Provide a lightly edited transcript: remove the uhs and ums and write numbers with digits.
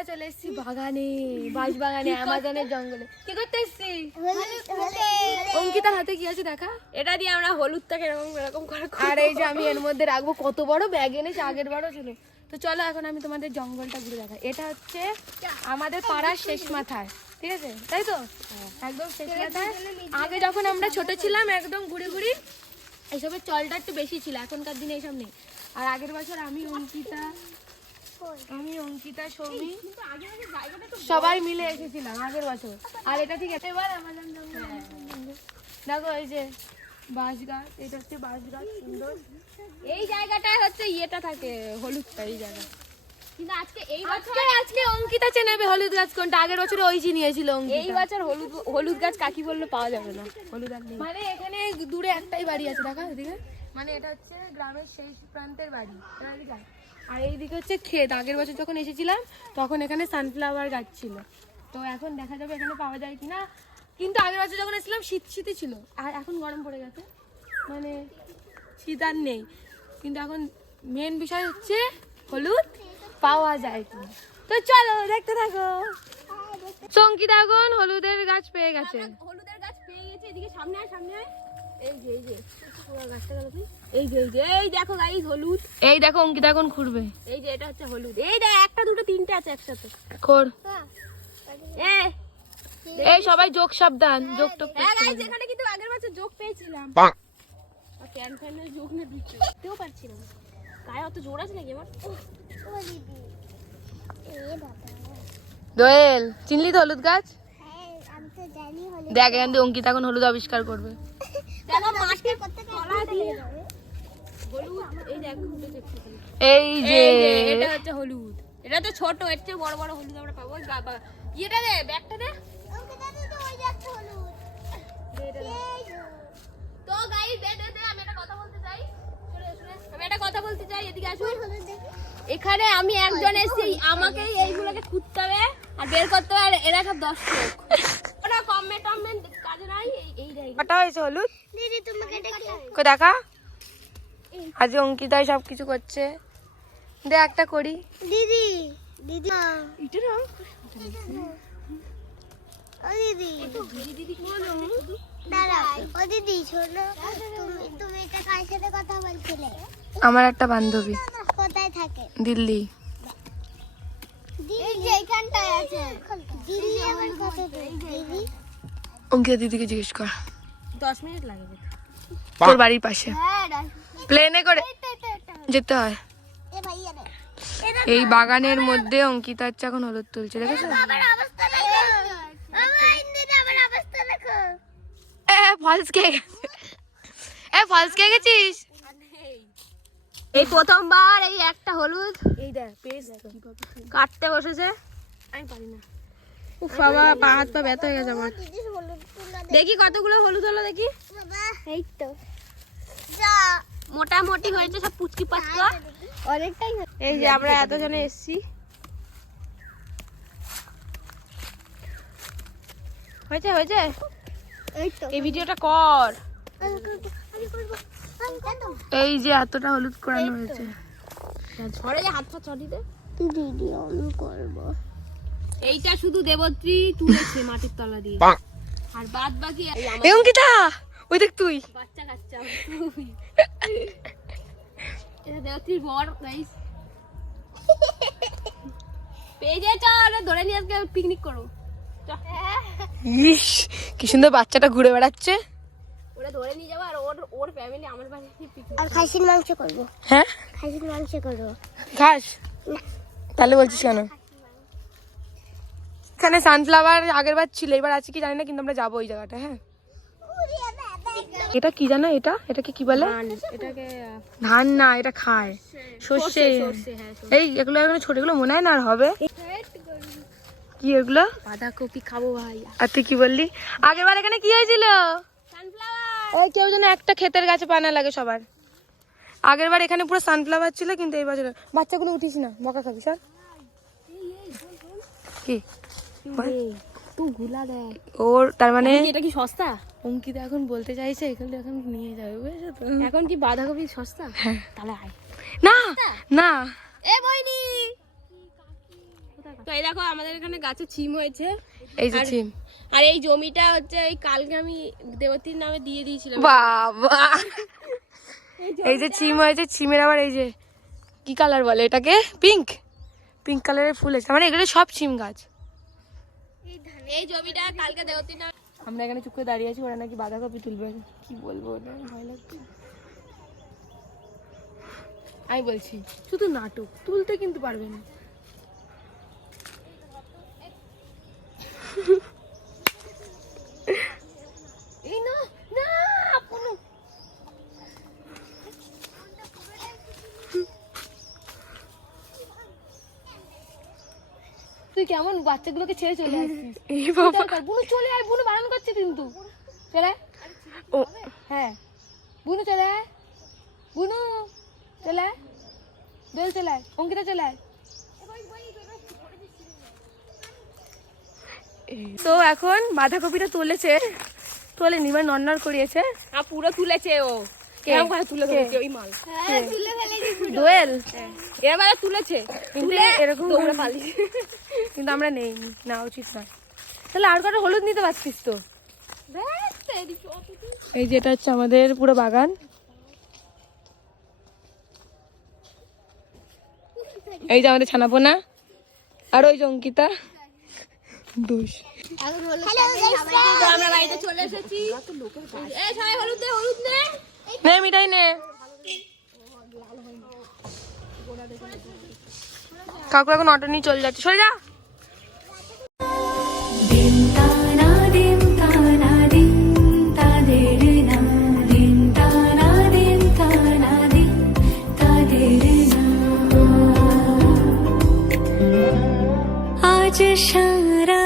আমরা চলে এসেছি বাগানে, বাঁশ বাগানে, অ্যামাজনের জঙ্গলে। কি করতে এসেছি? অঙ্কিতার হাতে কি আছে দেখা? এটা দিয়ে আমরা হলুদটাকে এরকম করে, আর এই যে আমি এর মধ্যে রাখবো, কত বড় ব্যাগ এনেছি, আগের বারও ছিল। তো চলো এখন আমি তোমাদের জঙ্গলটা ঘুরে দেখাই। এটা হচ্ছে আমাদের পাড়ার শেষ মাথায়, ঠিক আছে? তাই তো, একদম শেষ মাথায়। আগে যখন আমরা ছোট ছিলাম একদম ঘুরে ঘুরি এইসবের চলটা একটু বেশি ছিল, এখনকার দিনে এইসব নেই। আর আগের বছর আমি অঙ্কিতা সৌমি সবাই মিলে এসেছিলাম আগের বছর। আর এটা ঠিক আছে, এবার আমাজন জঙ্গল দেখো, এই যে বাঁশ গাছ, এটা হচ্ছে বাঁশ গাছ, সুন্দর। এই জায়গাটায় হচ্ছে ইয়েটা থাকে, হলুদটা এই জায়গা। কিন্তু আজকে অঙ্কিতা চেনাবে হলুদ গাছ কোনটা। আগের বছর ওই চিনিয়েছিল অঙ্কিতা। এই বছর হলুদ গাছ কাকি বললে পাওয়া যাবে না, হলুদ আর নেই। মানে এখানে দূরে একটাই বাড়ি আছে, দেখা এদিকে, মানে এটা হচ্ছে গ্রামের শেষ প্রান্তের বাড়ি। আর এইদিকে হচ্ছে ক্ষেত। আগের বছর যখন এসেছিলাম তখন এখানে সানফ্লাওয়ার গাছ ছিল। তো এখন দেখা যাবে এখানে পাওয়া যায় কিনা। কিন্তু আগের বছর যখন এসেছিলাম শীতই ছিল, আর এখন গরম পড়ে গেছে, মানে শীত আর নেই। কিন্তু এখন মেন বিষয় হচ্ছে হলুদ পাওয়া যায় কিনা। তো চলো দেখতে থাকো। অঙ্কিতা এখন হলুদের গাছ পেয়ে গেছে। হলুদের গাছ পেয়ে গেছে, এদিকে সামনে আয়। এই যে পুরো গাছটা গেল তুই। এই দেখো গাইস হলুদ। এই দেখো অঙ্কিতা এখন খুঁড়বে। এই যে এটা হচ্ছে হলুদ। এই দেখ, একটা দুটো তিনটে আছে একসাথে। খোর এ এই সবাই যোগ সাবধান, যোগ টোক হ্যাঁ গাইস, এখানে কিন্তু আগের বছর যোগ পেয়েছিলাম। আর ক্যান ফ্যানের যোগ না দিতেও পারছিলাম। গায়ে অত জোর আছে নাকি আমার? ও দিদি, এ বাবা, দোয়েল চিনলি তো হলুদ গাছ? হ্যাঁ আমি তো জানি হলুদ। দেখ এখান দিয়ে অঙ্কিতা এখন হলুদ আবিষ্কার করবে। দেখো মাটি করতে তলা দিয়ে হলুদ। এই দেখ এই যে এটা হচ্ছে হলুদ। এটা তো ছোট, এর চেয়ে বড় বড় হলুদ আমরা পাবো। ইয়েটা দে, ব্যাগটা দে। তো গাইস দে আমি একটা কথা বলতে চাই। এদিকে আসুন। এখানে আমি একজন এসেছি, আমাকে এইগুলোকে খুঁজতে হবে আর বের করতে হবে। আর এরা সব দর্শক, ওরা কমেন্ট কাজে নাই। এই দেখ কাটা হয়েছে হলুদ। দিদি তোমাকে কই দেখা, আজ অঙ্কিতাই সব কিছু করছে। দে একটা করি। দিদি এটা না ও দিদি বলো দাঁড়াও। ও দিদি শোনো, তুমি এটা কার সাথে কথা বলছিলে? আমার একটা বান্ধবী। কোথায় থাকে? দিল্লি। দিদি যে এখানটায় আছে। দিল্লি আবার কোথায়? দিদি অঙ্কিতা দিদিকে জিজ্ঞেস কর। 10 মিনিট লাগবে তোর বাড়ির পাশে হ্যাঁ। প্লেনে করে যেতে হয়। এ ভাইয়া রে, এই বাগানের মধ্যে অঙ্কিতা হচ্ছে এখন হলুদ তুলছে, দেখেছো? আমার অবস্থা দেখো, আমার ইন্দিরা আমার অবস্থা দেখো। ফলস খেয়ে গেছে। ফলস খেয়ে গেছিস? এই প্রথমবার এই একটা হলুদ এই দেখ পেস কাটতে বসেছে। আমি পারি না। উফ বাবা, পা হাত পা ব্যথা হয়ে গেছে আমার। দেখি কতগুলো হলুদ হলো দেখি। এই তো যা মোটামুটি হয়েছে, সব পুচকি পাচকা অনেকটাই। এই যে আমরা এতজনে এসেছি। হয়েছে এই তো এই ভিডিওটা কর। আমি করব। এই যে এতটা হলুদ করানো হয়েছে। ঝড়ে যে হাতটা চড়িতে দিদি আমি করব। এইটা শুধু দেবত্রী তুলেছে মাটির তলা দিয়ে, আর বাদ বাকি এই অঙ্কিতা ওই দেখ তুই বাচ্চা কাচ্চা। এটা দেবত্রীর বর গাইস। পেজে চল ধরে নিয়ে আজকে পিকনিক করব। ইস কি সুন্দর বাচ্চাটা ঘুরে বেড়াচ্ছে। ওরা ধরে নিয়ে যাবো আর ওর ফ্যামিলি আমার বাড়িতে পিকনিক। আর খাসির মাংস করব। হ্যাঁ খাসির মাংস করব। ঘাস তাহলে বলছিস কেন? এখানে সানফ্লাওয়ার আগের বার ছিল, এবার আছে কি জানি না, কিন্তু আমরা যাবো ওই জায়গাটা। হ্যাঁ এটা কি জানো, এটাকে কি বলে? এটাকে ধান না, এটা খায় সর্ষে। এই এগুলো এখানে ছোট, এগুলো মনে হয় না আর হবে। কি এগুলো? বাঁধাকপি খাবো ভাই। আর তুই কি বললি? আগের বার এখানে কি হয়েছিল? এই কেউ যেন একটা ক্ষেতের গাছে পানা লাগে সবার। আগের বার এখানে পুরো সানফ্লাওয়ার ছিল, কিন্তু এই বছর বাচ্চাগুলো উঠিস না, বকা খাবি। সর কি তুই ঘুলা দেখ ওর, তার মানে এটা কি সস্তা? অঙ্কিতা এখন বলতে চাইছে এখানে এখন নিয়ে যাবে, বুঝেছো তো? এখন কি বাঁধাকপি সস্তা? তাহলে আয় না না এ বইনি। তো তো এই দেখো আমাদের এখানে গাছে ছিম হয়েছে, এই যে ছিম। আর এই জমিটা হচ্ছে এই কালকে আমি দেবতীর নামে দিয়ে দিয়েছিলাম। বাবা, এই যে ছিম হয়েছে, ছিমের আবার এই যে কি কালার বলে এটাকে, পিঙ্ক পিঙ্ক কালারের ফুল এসেছে, মানে এগুলো সব ছিম গাছ। এই জমিটা কালকে দেবতীর নামে। আমরা এখানে চুপ করে দাঁড়িয়ে আছি, ওরা নাকি বাঁধাকপি তুলবে, কি বলবো ওটা, ভয় লাগছে। আমি বলছি শুধু নাটক, তুলতে কিন্তু পারবে না। এই না না পুনু, তুই কেমন বাচ্চাগুলোকে ছেড়ে চলে আসছিস? বুনু চলে আয়, বুনু বারণ করছে কিন্তু, চলে আয়। ও হ্যাঁ, বুনু চলে আয়, বুনু চলে আয়, দোল চলে আয়, অঙ্কিতা চলে আয়। তো এখন বাঁধাকপিটা তুলেছে, তোলেনি মানে নড়নড় করিয়েছে। আর পুরো তুলেছে ও, কেমন করে তুলে ধরেছে ওই মাল। দোয়েল এবারে তুলেছে, কিন্তু এরকম দৌড়ে পালিয়ে। কিন্তু আমরা নেইনি, নেওয়া উচিত নয়। তাহলে আর কটা হলুদ নিতে পারতিস তো। এই যে এটা হচ্ছে আমাদের পুরো বাগান। এই যে আমাদের ছানাপোনা, আর ওই যে অঙ্কিতা দোষ। তো আমরা বাড়িতে চলে এসেছি। এই সবাই হলুদ দে, হলুদ নে। নে মিঠাই নে। কাকু এখন অটো নিয়ে চলে যাচ্ছে, সরে যা। आज सारा